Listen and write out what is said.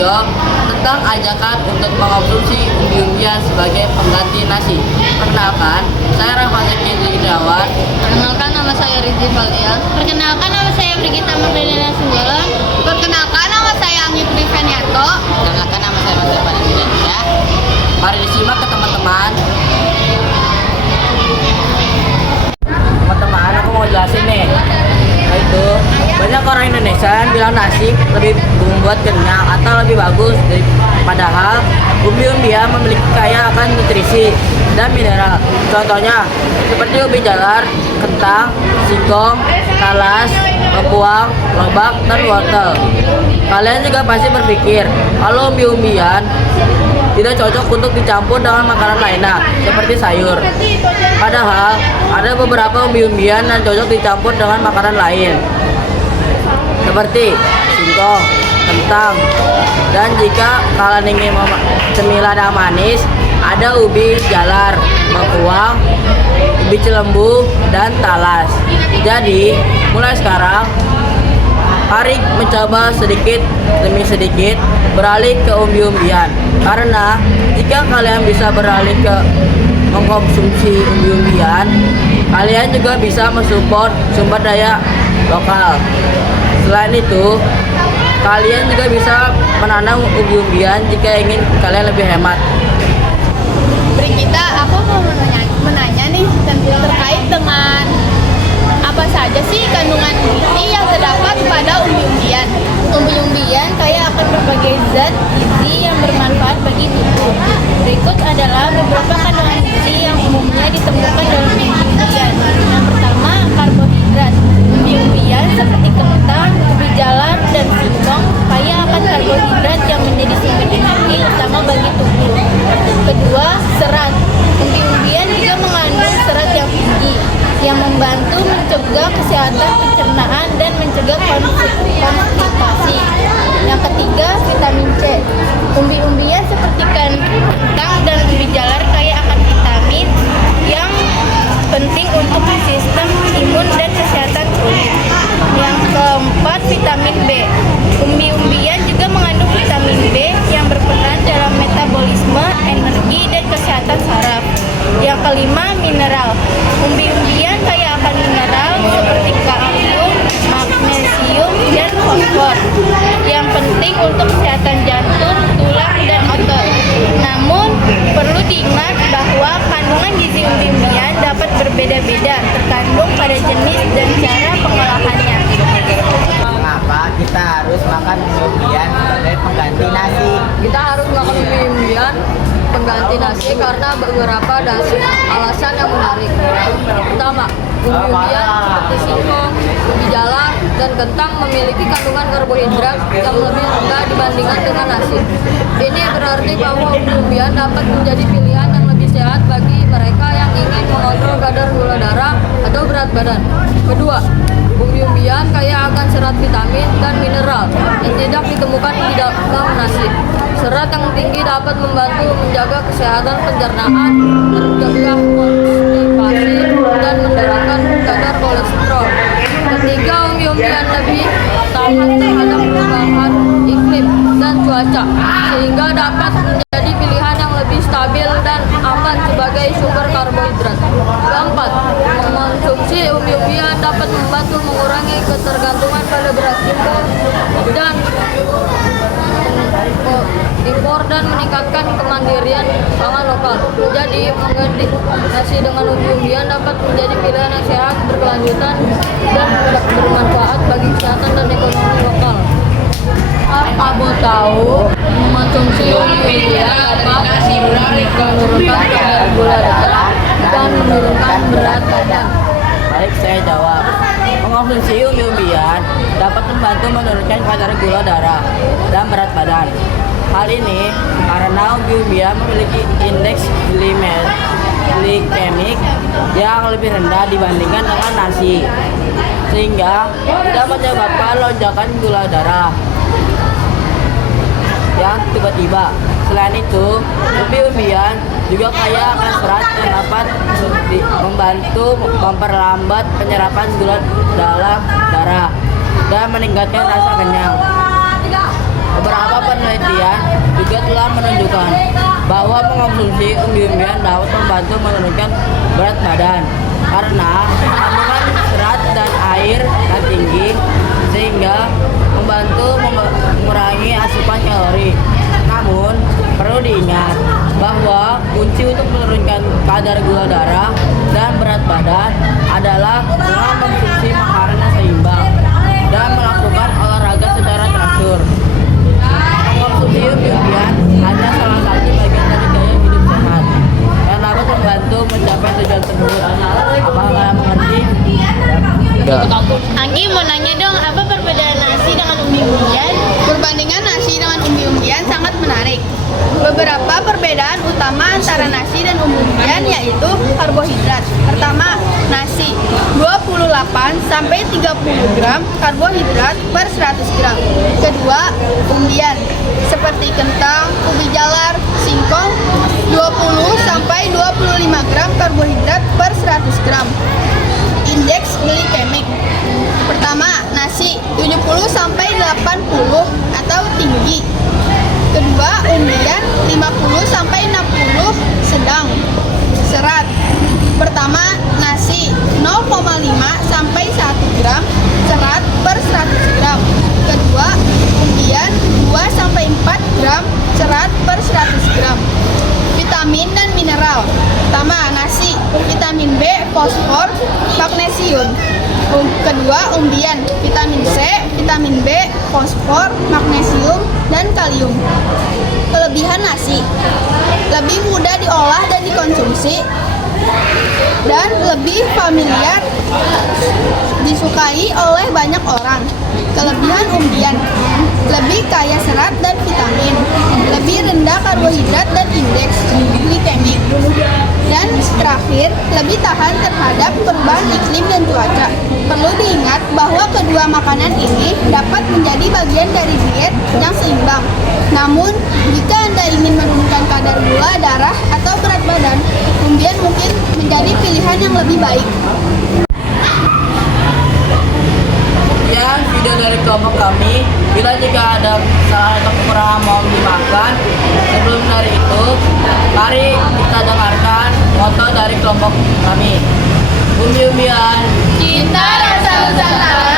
video tentang ajakan untuk mengonsumsi umbi-umbian sebagai pengganti nasi. Perkenalkan, saya Rahmat Zeki Indrawan. Perkenalkan, nama saya Rizky Valian. Perkenalkan, nama saya Brigita Magdalena Sunggolan. Perkenalkan, nama saya Anggi Privenianto. Perkenalkan, nama saya Rosa Panensia. Mari disimak ke teman-teman. Teman-teman, aku mau jelasin nih. Itu banyak orang Indonesia yang bilang nasi lebih membuat kenyang atau lebih bagus padahal umbi-umbian memiliki kaya akan nutrisi dan mineral. Contohnya seperti ubi jalar, kentang, singkong, talas, bekuang, lobak, dan wortel. Kalian juga pasti berpikir kalau umbi-umbian tidak cocok untuk dicampur dengan makanan lainnya seperti sayur. Padahal ada beberapa umbi-umbian yang cocok dicampur dengan makanan lain seperti singkong, kentang, dan jika kalian ingin cemilan yang manis, ada ubi jalar, bekuang, ubi cilembu, dan talas. Jadi mulai sekarang mari mencoba sedikit demi sedikit beralih ke umbi-umbian. Karena jika kalian bisa beralih ke mengkonsumsi umbi-umbian, kalian juga bisa mensupport sumber daya lokal. Selain itu, kalian juga bisa menanam umbi-umbian jika ingin kalian lebih hemat. Brigita, aku mau menanya nih terkait dengan apa saja sih kandungan gizi yang terdapat pada umbi-umbian. Umbi-umbian kaya akan berbagai zat gizi yang bermanfaat bagi tubuh. Berikut adalah beberapa kandungan gizi yang umumnya ditemukan dalam umbi-umbian. Yang pertama, karbohidrat. Umbi-umbian seperti kentang, ubi jalar, dan singkong kaya akan karbohidrat yang menjadi sumber energi utama bagi tubuh. Kedua, serat. Umbi-umbian juga mengandung serat yang tinggi yang membantu mencegah kesehatan pencernaan dan mencegah konstipasi. Yang ketiga, vitamin C. Umbi-umbian seperti kentang dan ubi jalar kaya akan vitamin yang penting untuk sistem imun dan kesehatan kulit. Yang keempat, vitamin B. Umbi-umbian juga mengandung vitamin B yang berperan dalam metabolisme, energi, dan kesehatan saraf. Yang kelima, mineral. Umbi-umbian kaya akan mineral seperti kalium, magnesium, dan fosfor yang penting untuk kesehatan jantung, tulang, dan otot. Namun, perlu diingat bahwa kandungan gizi umbi-umbian dapat berbeda-beda tergantung pada jenis dan cara pengolahannya. Mengapa kita harus makan umbi-umbian sebagai pengganti nasi? Kita harus makan umbi-umbian pengganti nasi karena beberapa alasan yang menarik. Pertama, umbi-umbian seperti singkong, ubi jalar, dan kentang memiliki kandungan karbohidrat yang lebih rendah dibandingkan dengan nasi. Ini berarti bahwa umbi-umbian dapat menjadi pilihan yang lebih sehat bagi mereka yang ingin mengontrol kadar gula darah atau berat badan. Kedua, umbi-umbian kaya akan serat vitamin dan mineral yang tidak ditemukan di dalam nasi. Serat yang tinggi dapat membantu menjaga kesehatan pencernaan, mencegah konstipasi, dan menurunkan kadar kolesterol. Ketiga, umbi-umbian lebih tahan terhadap perubahan iklim dan cuaca, sehingga dapat menjadi pilihan yang lebih stabil dan aman sebagai sumber karbohidrat. Keempat, mengonsumsi umbi-umbian dapat membantu mengurangi ketergantungan pada beras dan impor dan meningkatkan kemandirian pangan lokal. Jadi, mengganti nasi dengan umbi-umbian dapat menjadi pilihan yang sehat, berkelanjutan, dan bermanfaat bagi kesehatan dan ekonomi lokal. Kamu tahu mengonsumsi umbi-umbian dapat menurunkan kadar gula darah dan menurunkan berat badan? Baik, saya jawab. Mengonsumsi umbi-umbian dapat membantu menurunkan kadar gula darah dan berat badan. Hal ini karena umbi-umbian memiliki indeks glikemik yang lebih rendah dibandingkan dengan nasi, sehingga tidak menyebabkan lonjakan gula darah yang tiba-tiba. Selain itu, umbi-umbian juga kaya akan serat yang dapat membantu memperlambat penyerapan gula dalam darah dan meningkatkan rasa kenyang. Beberapa penelitian juga telah menunjukkan bahwa mengonsumsi umbi-umbian dapat membantu menurunkan berat badan karena kandungan serat dan air yang tinggi sehingga membantu mengurangi asupan kalori. Namun, perlu diingat bahwa kunci untuk menurunkan kadar gula darah dan berat badan adalah dengan mengonsumsi makanan yang seimbang dan melakukan olahraga secara teratur. Mengonsumsi umbi-umbian hanya salah satu bagian dari gaya hidup sehat yang dapat membantu mencapai tujuan tersebut. Apakah kalian mengerti? Anggi mau nanya dong, apa perbedaan nasi dengan umbi-umbian? Perbandingan nasi dengan umbi-umbian sangat menarik. Beberapa perbedaan utama antara nasi dan umbi-umbian yaitu karbohidrat. Pertama, nasi 28 sampai 30 gram karbohidrat per 100 gram. Kedua, umbian seperti kentang, ubi jalar, singkong 20 sampai 25 gram karbohidrat per 100 gram. Indeks glikemik. Pertama, nasi 70 sampai 80 atau tinggi. Kedua, umbian 50 sampai 60 sedang. Serat. Pertama, nasi 0,5 sampai 1 gram serat per 100 gram. Kedua, umbian 2 sampai 4 gram serat per 100 gram. Vitamin dan mineral. Pertama, nasi, vitamin B, fosfor, magnesium. Kedua, umbian, vitamin C, vitamin B, fosfor, magnesium, dan kalium. Kelebihan nasi, lebih mudah diolah dan dikonsumsi, dan lebih familiar disukai oleh banyak orang. Kelebihan umbian, lebih kaya serat dan vitamin, lebih rendah karbohidrat dan indeks glikemik. Dan terakhir, lebih tahan terhadap perubahan iklim dan cuaca. Perlu diingat bahwa kedua makanan ini dapat menjadi bagian dari diet yang seimbang. Namun, jika Anda ingin menurunkan kadar gula darah atau berat badan, umbian mungkin menjadi pilihan yang lebih baik. Sekian video dari kelompok kami. Bila jika ada salah atau kekurangan mohon dimaafkan. Sebelum dari itu, mari kita dengarkan moto dari kelompok kami. Umbi-umbian Cinta rasa Nusantara.